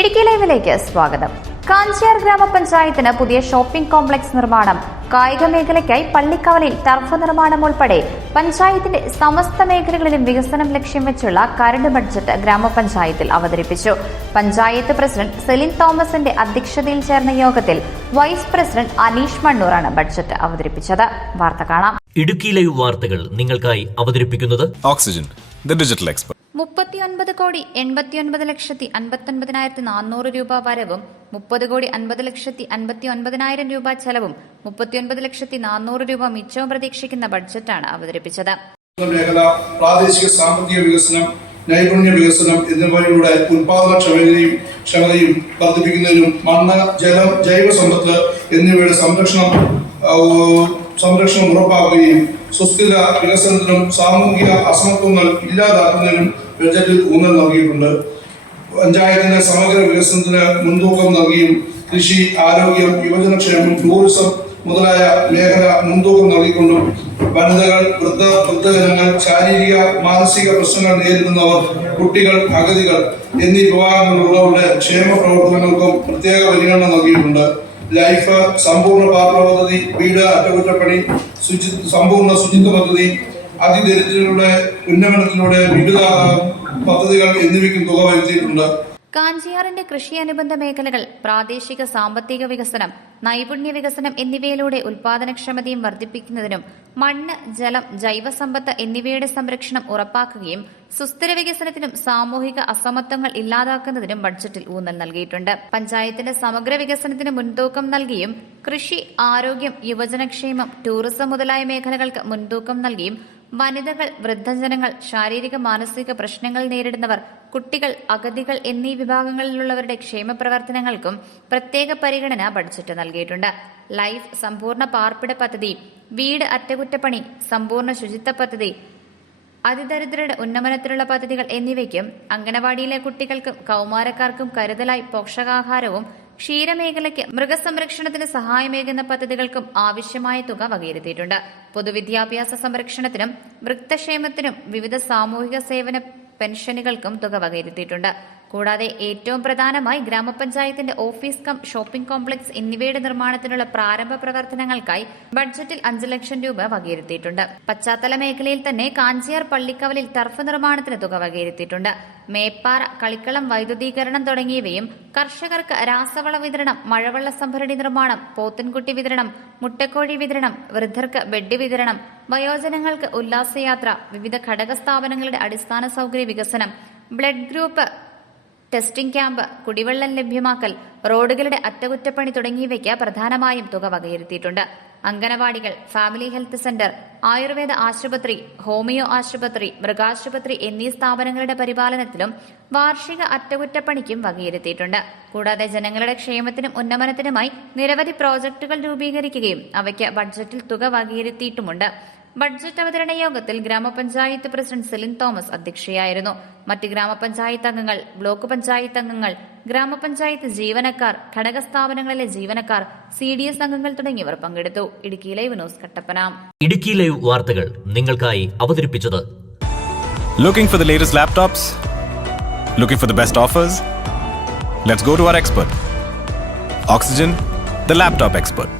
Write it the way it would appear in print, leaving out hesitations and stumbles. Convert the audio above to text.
ഇടുക്കി ലൈവിലേക്ക് സ്വാഗതം. കാഞ്ചിയാർ ഗ്രാമപഞ്ചായത്തിന് പുതിയ ഷോപ്പിംഗ് കോംപ്ലക്സ് നിർമ്മാണം, കായിക മേഖലയ്ക്കായി പള്ളിക്കവലയിൽ ടർഫ് നിർമ്മാണം ഉൾപ്പെടെ പഞ്ചായത്തിന്റെ സമസ്ത മേഖലകളിലും വികസനം ലക്ഷ്യം വെച്ചുള്ള കരട് ബഡ്ജറ്റ് ഗ്രാമപഞ്ചായത്തിൽ അവതരിപ്പിച്ചു. പഞ്ചായത്ത് പ്രസിഡന്റ് സെലിൻ തോമസിന്റെ അധ്യക്ഷതയിൽ ചേർന്ന യോഗത്തിൽ വൈസ് പ്രസിഡന്റ് അനീഷ് മണ്ണൂറാണ് ബഡ്ജറ്റ് അവതരിപ്പിച്ചത്. വാർത്ത കാണാം. ഇടുക്കി ലൈവ് വാർത്തകൾ നിങ്ങൾക്കായി അവതരിപ്പിക്കുന്നത് ഓക്സിജൻ, ദി ഡിജിറ്റൽ എക്സ്പെർട്ട്. 39,89,59,400 രൂപ വരവും 30,50,59,000 രൂപ ചെലവും 39,400,000 രൂപ മിച്ചവും പ്രതീക്ഷിക്കുന്ന ബഡ്ജറ്റാണ് അവതരിപ്പിച്ചത്. മേഖല, പ്രാദേശിക സാമ്പത്തിക വികസനം, നൈപുണ്യ വികസനം എന്നിവയിലൂടെ ഉൽപാദനക്ഷമതയും വർദ്ധിപ്പിക്കുന്നതിനും മണ്ണ്, ജലം, ജൈവ സമ്പത്ത് എന്നിവയുടെ സംരക്ഷണം ഉറപ്പാക്കുകയും സുസ്ഥിര വികസനത്തിനും സാമൂഹിക അസമത്വങ്ങൾ ഇല്ലാതാക്കുന്നതിനും ബഡ്ജറ്റിൽ ഊന്നൽ നൽകിയിട്ടുണ്ട്. പഞ്ചായത്തിന്റെ സമഗ്ര വികസനത്തിന് മുൻതൂക്കം നൽകിയും കൃഷി, ആരോഗ്യം, യുവജനക്ഷേമം, ടൂറിസം മുതലായ മേഖല മുൻതൂക്കം നൽകിക്കൊണ്ടും വനിതകൾ, വൃദ്ധജനങ്ങൾ, ശാരീരിക മാനസിക പ്രശ്നങ്ങൾ നേരിടുന്നവർ, കുട്ടികൾ, അഗതികൾ എന്നീ വിഭാഗങ്ങളിലുള്ളവരുടെ ക്ഷേമ പ്രവർത്തനങ്ങൾക്കും പ്രത്യേക പരിഗണന നൽകിയിട്ടുണ്ട്. ലൈഫ്, സമ്പൂർണ്ണ പാർപ്പിട പദ്ധതി, വീട് അറ്റകുറ്റപ്പണി, സമ്പൂർണ്ണ ശുചിത്വ പദ്ധതി, അതിദരിദ്രരുടെ ഉന്നമനത്തിലൂടെ വിവിധ പദ്ധതികൾ എന്നിവയ്ക്കും തുക വരുത്തിയിട്ടുണ്ട്. കാഞ്ചിയാറിന്റെ കൃഷി അനുബന്ധ മേഖലകൾ, പ്രാദേശിക സാമ്പത്തിക വികസനം, നൈപുണ്യ വികസനം എന്നിവയിലൂടെ ഉൽപാദനക്ഷമതയും വർദ്ധിപ്പിക്കുന്നതിനും മണ്ണ്, ജലം, ജൈവസമ്പത്ത് എന്നിവയുടെ സംരക്ഷണം ഉറപ്പാക്കുകയും സുസ്ഥിര വികസനത്തിനും സാമൂഹിക അസമത്വങ്ങൾ ഇല്ലാതാക്കുന്നതിനും ബഡ്ജറ്റിൽ ഊന്നൽ നൽകിയിട്ടുണ്ട്. പഞ്ചായത്തിന്റെ സമഗ്ര വികസനത്തിന് മുൻതൂക്കം നൽകിയും കൃഷി, ആരോഗ്യം, യുവജനക്ഷേമം, ടൂറിസം മുതലായ മേഖലകൾക്ക് മുൻതൂക്കം നൽകിയും വനിതകൾ, വൃദ്ധജനങ്ങൾ, ശാരീരിക മാനസിക പ്രശ്നങ്ങൾ നേരിടുന്നവർ, കുട്ടികൾ, അഗതികൾ എന്നീ വിഭാഗങ്ങളിലുള്ളവരുടെ ക്ഷേമ പ്രവർത്തനങ്ങൾക്കും പ്രത്യേക പരിഗണന ബഡ്ജറ്റ് നൽകിയിട്ടുണ്ട്. ലൈഫ്, സമ്പൂർണ്ണ പാർപ്പിട പദ്ധതി, വീട് അറ്റകുറ്റപ്പണി, സമ്പൂർണ്ണ ശുചിത്വ പദ്ധതി, അതിദരിദ്രരുടെ ഉന്നമനത്തിനുള്ള പദ്ധതികൾ എന്നിവയ്ക്കും അംഗനവാടിയിലെ കുട്ടികൾക്കും കൌമാരക്കാർക്കും കരുതലായി പോഷകാഹാരവും, ക്ഷീരമേഖലയ്ക്ക് മൃഗസംരക്ഷണത്തിന് സഹായമേകുന്ന പദ്ധതികൾക്കും ആവശ്യമായ തുക വകയിരുത്തിയിട്ടുണ്ട്. പൊതുവിദ്യാഭ്യാസ സംരക്ഷണത്തിനും വൃദ്ധക്ഷേമത്തിനും വിവിധ സാമൂഹിക സേവന പെൻഷനുകൾക്കും തുക വകയിരുത്തിയിട്ടുണ്ട്. കൂടാതെ ഏറ്റവും പ്രധാനമായി ഗ്രാമപഞ്ചായത്തിന്റെ ഓഫീസ് കം ഷോപ്പിംഗ് കോംപ്ലക്സ് എന്നിവയുടെ നിർമ്മാണത്തിനുള്ള പ്രാരംഭ പ്രവർത്തനങ്ങൾക്കായി ബഡ്ജറ്റിൽ 5 ലക്ഷം രൂപ വകയിരുത്തിയിട്ടുണ്ട്. പശ്ചാത്തല മേഖലയിൽ തന്നെ കാഞ്ചിയാർ പള്ളിക്കവലിൽ ടർഫ് നിർമ്മാണത്തിന് തുക വകയിരുത്തിയിട്ടുണ്ട്. മേപ്പാറ, കളിക്കളം വൈദ്യുതീകരണം തുടങ്ങിയവയും, കർഷകർക്ക് രാസവള വിതരണം, മഴവെള്ള സംഭരണി നിർമ്മാണം, പോത്തൻകുട്ടി വിതരണം, മുട്ടക്കോഴി വിതരണം, വൃദ്ധർക്ക് ബെഡ് വിതരണം, വയോജനങ്ങൾക്ക് ഉല്ലാസയാത്ര, വിവിധ ഘടക സ്ഥാപനങ്ങളുടെ അടിസ്ഥാന സൗകര്യ വികസനം, ബ്ലഡ് ഗ്രൂപ്പ് ടെസ്റ്റിംഗ് ക്യാമ്പ്, കുടിവെള്ളം ലഭ്യമാക്കൽ, റോഡുകളുടെ അറ്റകുറ്റപ്പണി തുടങ്ങിയവയ്ക്ക് പ്രധാനമായും തുക വകയിരുത്തിയിട്ടുണ്ട്. അംഗനവാടികൾ, ഫാമിലി ഹെൽത്ത് സെന്റർ, ആയുർവേദ ആശുപത്രി, ഹോമിയോ ആശുപത്രി, മൃഗാശുപത്രി എന്നീ സ്ഥാപനങ്ങളുടെ പരിപാലനത്തിലും വാർഷിക അറ്റകുറ്റപ്പണിക്കും വകയിരുത്തിയിട്ടുണ്ട്. കൂടാതെ ജനങ്ങളുടെ ക്ഷേമത്തിനും ഉന്നമനത്തിനുമായി നിരവധി പ്രോജക്ടുകൾ രൂപീകരിക്കുകയും അവയ്ക്ക് ബഡ്ജറ്റിൽ തുക വകയിരുത്തിയിട്ടുമുണ്ട്. ബഡ്ജറ്റ് അവതരണ യോഗത്തിൽ ഗ്രാമപഞ്ചായത്ത് പ്രസിഡന്റ് സെലിൻ തോമസ് അധ്യക്ഷയായിരുന്നു. മറ്റ് ഗ്രാമപഞ്ചായത്ത് അംഗങ്ങൾ, ബ്ലോക്ക് പഞ്ചായത്ത് അംഗങ്ങൾ, ഗ്രാമപഞ്ചായത്ത് ജീവനക്കാർ, ഘടക സ്ഥാപനങ്ങളിലെ ജീവനക്കാർ, CDS അംഗങ്ങൾ തുടങ്ങിയവർ പങ്കെടുത്തു. Idukki live news Kattappana. Idukki live വാർത്തകൾ നിങ്ങൾക്കായി അവതരിപ്പിച്ചത് Looking for the latest laptops? Looking for the best offers? Let's go to our expert. Oxygen, the laptop expert.